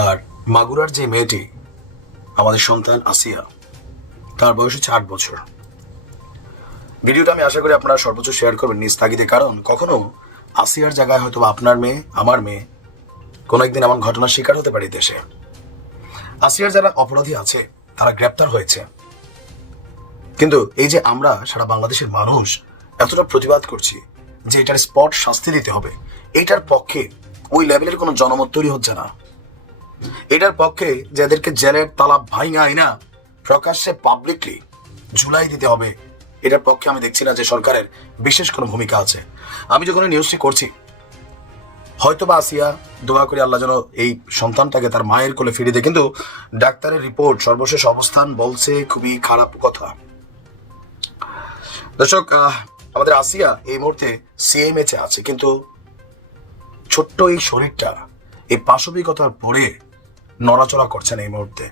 আর মাগুরার যে মেয়েটি আমাদের সন্তান আসিয়া, তার বয়স হচ্ছে 8 বছর। ভিডিওটা আমি আশা করি আপনারা সর্বোচ্চ শেয়ার করবেন নিজ তাগিদে, কারণ কখনো আসিয়ার জায়গায় হয়তো আপনার মেয়ে, আমার মেয়ে কোনো একদিন এমন ঘটনার শিকার হতে পারে দেশে। আসিয়ার যারা অপরাধী আছে তারা গ্রেপ্তার হয়েছে, কিন্তু এই যে আমরা সারা বাংলাদেশের মানুষ এতটা প্রতিবাদ করছি যে এটার স্পট শাস্তি দিতে হবে, এটার পক্ষে ওই লেভেলের কোনো জনমত তৈরি হচ্ছে না। এটার পক্ষে যাদেরকে জেলের তালা ভাঙা আইনা প্রকাশ্যে পাবলিকলি ঝুলাই দিতে হবে, এটার পক্ষে আমি দেখছি না যে সরকারের বিশেষ কোনো ভূমিকা আছে। আমি যখন নিউজটি করছি, হয়তো বা আসিয়া দোয়া করে আল্লাহ যেন এই সন্তানটাকে তার মায়ের কোলে ফিরিয়ে দেয়, কিন্তু ডাক্তারের রিপোর্ট সর্বশেষ অবস্থান বলছে খুবই খারাপ কথা। দর্শক, আমাদের আসিয়া এই মুহূর্তে সিএমএইচে আছে, কিন্তু ছোট্ট এই শরীরটা এই পাশবিকতার পরে নড়াচড়া করছেন এই মুহূর্তে।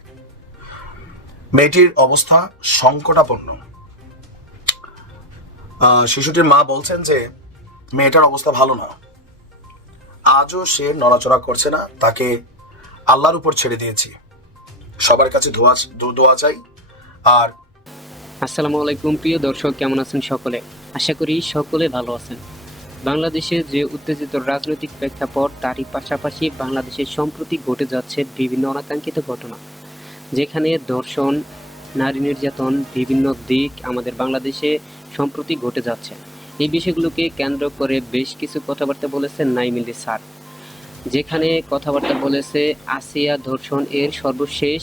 মেয়েটির অবস্থা সংকটাপন্ন। শিশুটির মা বলছেন যে মেয়েটার অবস্থা ভালো না, আজও সে নড়াচড়া করছে না, তাকে আল্লাহর উপর ছেড়ে দিয়েছি। সবার কাছে দোয়া চাই। আর আসসালামু আলাইকুম প্রিয় দর্শক, কেমন আছেন সকলে? আশা করি সকলে ভালো আছেন। বাংলাদেশে যে উত্তেজিত রাজনৈতিক প্রেক্ষাপট, তারই পাশাপাশি বাংলাদেশে সম্প্রতি ঘটে যাচ্ছে বিভিন্ন অনাকাঙ্ক্ষিত ঘটনা, যেখানে ধর্ষণ, নারী নির্যাতন, বিভিন্ন দিক আমাদের বাংলাদেশে সম্প্রতি ঘটে যাচ্ছে। এই বিষয়গুলোকে কেন্দ্র করে বেশ কিছু কথাবার্তা বলেছেন নাইমিলি স্যার, যেখানে কথাবার্তা বলেছে আসিয়া ধর্ষণ এর সর্বশেষ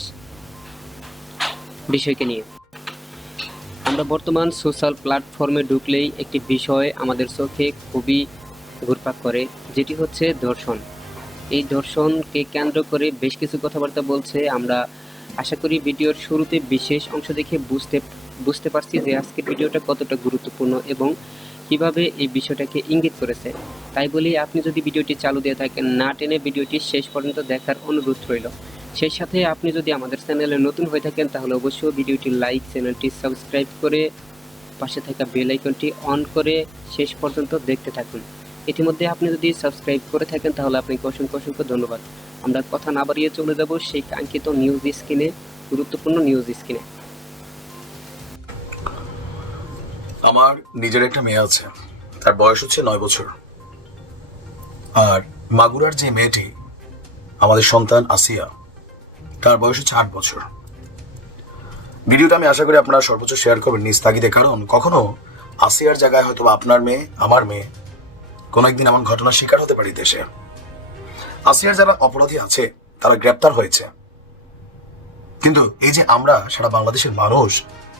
বিষয়কে নিয়ে। আমরা বর্তমান সোশ্যাল প্ল্যাটফর্মে ঢুকলেই একটি বিষয় আমাদের চোখে খুবই ঘুরপাক করে, যেটি হচ্ছে ধর্ষণ। এই ধর্ষণকে কেন্দ্র করে বেশ কিছু কথাবার্তা বলছে। আমরা আশা করি ভিডিওর শুরুতে বিশেষ অংশ দেখে বুঝতে পারছি যে আজকের ভিডিওটা কতটা গুরুত্বপূর্ণ এবং কিভাবে এই বিষয়টাকে ইঙ্গিত করেছে। তাই বলি, আপনি যদি ভিডিওটি চালু দিয়ে থাকেন, না টেনে ভিডিওটি শেষ পর্যন্ত দেখার অনুরোধ রইল। সেই সাথে আপনি যদি আমাদের চ্যানেলে নতুন হয়ে থাকেন, তাহলে অবশ্যই ভিডিওটি লাইক, চ্যানেলটি সাবস্ক্রাইব করে পাশে থাকা বেল আইকনটি অন করে শেষ পর্যন্ত দেখতে থাকুন। ইতিমধ্যে আপনি যদি সাবস্ক্রাইব করে থাকেন, তাহলে আপনাকে অসংখ্য ধন্যবাদ। আমরা কথা না বাড়িয়ে চলে যাব সেই কাঙ্ক্ষিত নিউজ স্ক্রিনে, গুরুত্বপূর্ণ নিউজ স্ক্রিনে। আমার নিজের একটা মেয়ে আছে, তার বয়স হচ্ছে 9 বছর। আর মাগুরার যে মেয়েটি আমাদের সন্তান আসিয়া, তার বয়স হচ্ছে 8 বছর। ভিডিওটা আমি আশা করি আপনারা সর্বোচ্চ শেয়ার করবেন নিজ তাগিদে, কারণ কখনো আসিয়ার জায়গায় হয়তো আপনার মেয়ে, আমার মেয়ে কোনো একদিন এমন ঘটনার শিকার হতে পারে দেশে। আসিয়ার যারা অপরাধী আছে তারা গ্রেপ্তার হয়েছে, কিন্তু এই যে আমরা সারা বাংলাদেশের মানুষ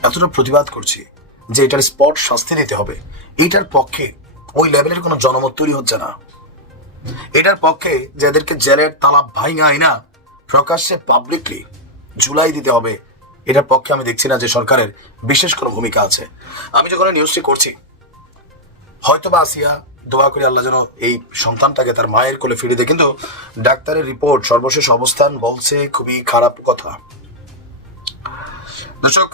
এতটা প্রতিবাদ করছি যে এটার স্পট শাস্তি দিতে হবে, এইটার পক্ষে ওই লেভেলের কোনো জনমত তৈরি হচ্ছে না। এটার পক্ষে যাদেরকে জেলের তালা ভাঙা আইনা প্রকাশ্যে পাবলিকলি ঝুলাই দিতে হবে, এটার পক্ষে আমি দেখছি না যে সরকারের বিশেষ কোনো ভূমিকা আছে। আমি যখন নিউজটি করছি, হয়তো বা আসিয়া দোয়া করে আল্লাহ যেন এই সন্তানটাকে তার মায়ের কোলে ফিরিয়ে দেয়, কিন্তু ডাক্তারের রিপোর্ট সর্বশেষ অবস্থান বলছে খুবই খারাপ কথা। দর্শক,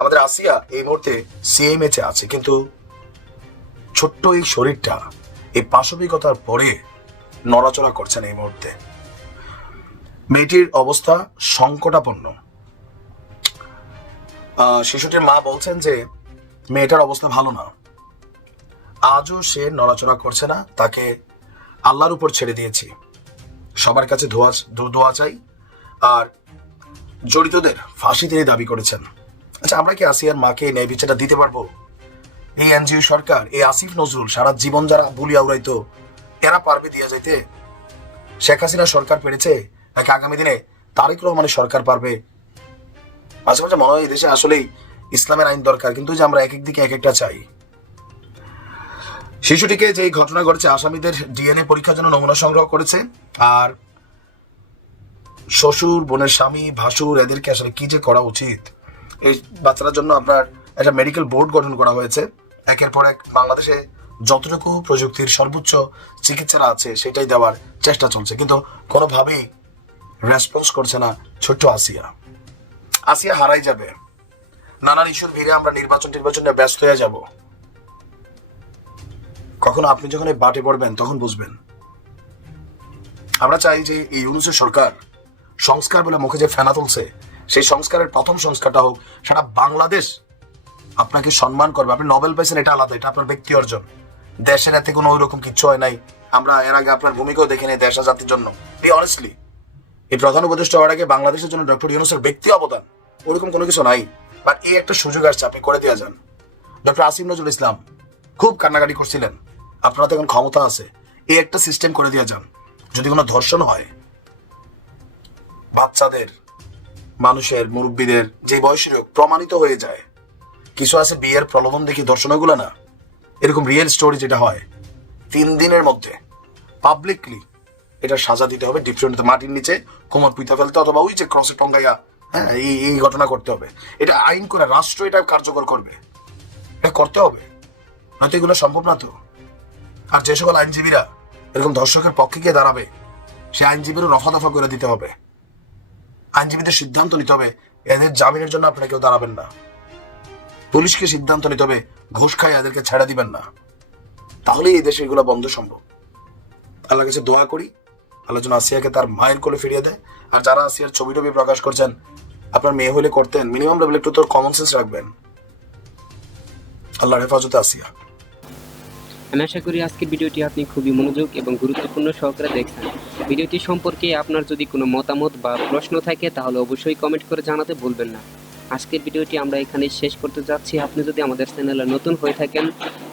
আমাদের আসিয়া এই মুহূর্তে সিএমএইচে আছে, কিন্তু ছোট্ট এই শরীরটা এই পাশবিকতার পরে নড়াচড়া করছেন এই মুহূর্তে। মেয়েটির অবস্থা সংকটাপন্ন। শিশুটির মা বলছেন যে মেয়েটার অবস্থা ভালো না, আজও সে নড়াচড়া করছে না, তাকে আল্লাহর উপর ছেড়ে দিয়েছি। সবার কাছে দোয়া চাই। আর জড়িতদের ফাঁসি তিনি দাবি করেছেন। আচ্ছা, আমরা কি আসিয়ার মাকে ন্যায় বিচারটা দিতে পারবো? এই এনজিও সরকার, এই আসিফ নজরুল সারা জীবন যারা বুলিয়া উড়াইতো, এরা পারবে দিয়া যাইতে? শেখ হাসিনা সরকার পেরেছে, নাকি আগামী দিনে তারেক রহমানের সরকার পারবে? মাঝে মাঝে মনে হয় এই দেশে আসলেই ইসলামের আইন দরকার, কিন্তু যে আমরা এক এক দিকে এক একটা চাই। শিশুটিকে যে ঘটনা ঘটেছে, আসামিদের ডিএনএ পরীক্ষার জন্য নমুনা সংগ্রহ করেছে। আর শ্বশুর, বোনের স্বামী, ভাসুর, এদেরকে আসলে কি যে করা উচিত। এই বাচ্চাটার জন্য আপনার একটা মেডিকেল বোর্ড গঠন করা হয়েছে। একের পর এক বাংলাদেশে যতটুকু প্রযুক্তির সর্বোচ্চ চিকিৎসারা আছে সেটাই দেওয়ার চেষ্টা চলছে, কিন্তু কোনোভাবেই রেসপন্স করছে না ছোট্ট আসিয়া। আসিয়া হারাই যাবে। নানান ইস্যুর ভিড়ে আমরা নির্বাচনে ব্যস্ত হয়ে যাব। কখনো আপনি যখন এই বাটে পড়বেন তখন বুঝবেন। আমরা চাই যে এই ইউনূসের সরকার সংস্কার বলে মুখে যে ফেনা তুলছে, সেই সংস্কারের প্রথম সংস্কারটা হোক, সারা বাংলাদেশ আপনাকে সম্মান করবে। আপনি নোবেল পাইছেন, এটা আলাদা, এটা আপনার ব্যক্তি অর্জন। দেশের এতে কোনো ওই রকম কিচ্ছু হয় নাই। আমরা এর আগে আপনার ভূমিকাও দেখি নাই দেশ আর জাতির জন্য। এই অনেস্টলি এই প্রধান উপদেষ্টা হওয়ার আগে বাংলাদেশের জন্য ডক্টর ইউনূসের ব্যক্তি অবদান ওরকম কোনো কিছু নাই। বাট এই একটা সুযোগ আসছে, আপনি করে দিয়ে যান। ডক্টর আসিফ নজরুল ইসলাম খুব কান্নাকাটি করছিলেন, আপনারা তো এখন ক্ষমতা আছে, এই একটা সিস্টেম করে দিয়ে যান। যদি কোনো ধর্ষণ হয়, বাচ্চাদের, মানুষের, মুরব্বীদের, যে বয়সী হোক, প্রমাণিত হয়ে যায়, কিছু আছে বিয়ের প্রলোভন দেখি ধর্ষণ, ওগুলো না, এরকম রিয়েল স্টোরি যেটা হয়, 3 দিনের মধ্যে পাবলিকলি এটা সাজা দিতে হবে। ডিফারেন্ট মাটির নিচে কোমর পুঁতা ফেলতে, অথবা ওই যে ক্রসে টঙ্গাইয়া, হ্যাঁ, এই ঘটনা করতে হবে। এটা আইন করে রাষ্ট্র এটা কার্যকর করবে, এটা করতে হবে, নয়তো এগুলো সম্ভব না তো। আর যে সকল আইনজীবীরা এরকম ধর্ষকের পক্ষে গিয়ে দাঁড়াবে, সে আইনজীবীরও রফা দফা করে দিতে হবে। আইনজীবীদের সিদ্ধান্ত নিতে হবে এদের জামিনের জন্য আপনারা কেউ দাঁড়াবেন না। পুলিশকে সিদ্ধান্ত নিতে হবে ঘুষ খাই এদেরকে ছেড়ে দিবেন না। তাহলে এই দেশে এগুলো বন্ধ সম্ভব। আল্লাহ কাছে দোয়া করি, আল্লাহ যেন আসিয়াকে তার মায়ের কোলে ফিরিয়ে দেয়। আর যারা আসিয়ার ছবি টবি প্রকাশ করছেন, আপনার মেয়ে হলে করতেন, মিনিমাম লেভেল একটু তোর কমন সেন্স রাখবেন। আল্লাহর হেফাজতে আসিয়া। আমি আশা করি আজকের ভিডিওটি আপনি খুবই মনোযোগ এবং গুরুত্বপূর্ণ সহকারে দেখছেন। ভিডিওটি সম্পর্কে আপনার যদি কোনো মতামত বা প্রশ্ন থাকে তাহলে অবশ্যই কমেন্ট করে জানাতে ভুলবেন না। আজকের ভিডিওটি আমরা এখানে শেষ করতে যাচ্ছি। আপনি যদি আমাদের চ্যানেলে নতুন হয়ে থাকেন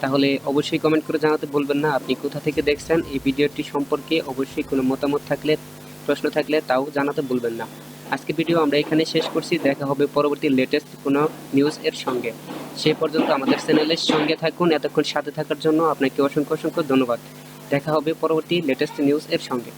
তাহলে অবশ্যই কমেন্ট করে জানাতে ভুলবেন না আপনি কোথা থেকে দেখছেন। এই ভিডিওটি সম্পর্কে অবশ্যই কোনো মতামত থাকলে, প্রশ্ন থাকলে তাও জানাতে ভুলবেন না। আজকের ভিডিও আমরা এখানে শেষ করছি। দেখা হবে পরবর্তী লেটেস্ট কোনো নিউজ এর সঙ্গে। সে পর্যন্ত আমাদের চ্যানেলের সঙ্গে থাকুন। এতক্ষণ সাথে থাকার জন্য আপনাকে অসংখ্য অসংখ্য ধন্যবাদ। দেখা হবে পরবর্তী লেটেস্ট নিউজ এর সঙ্গে।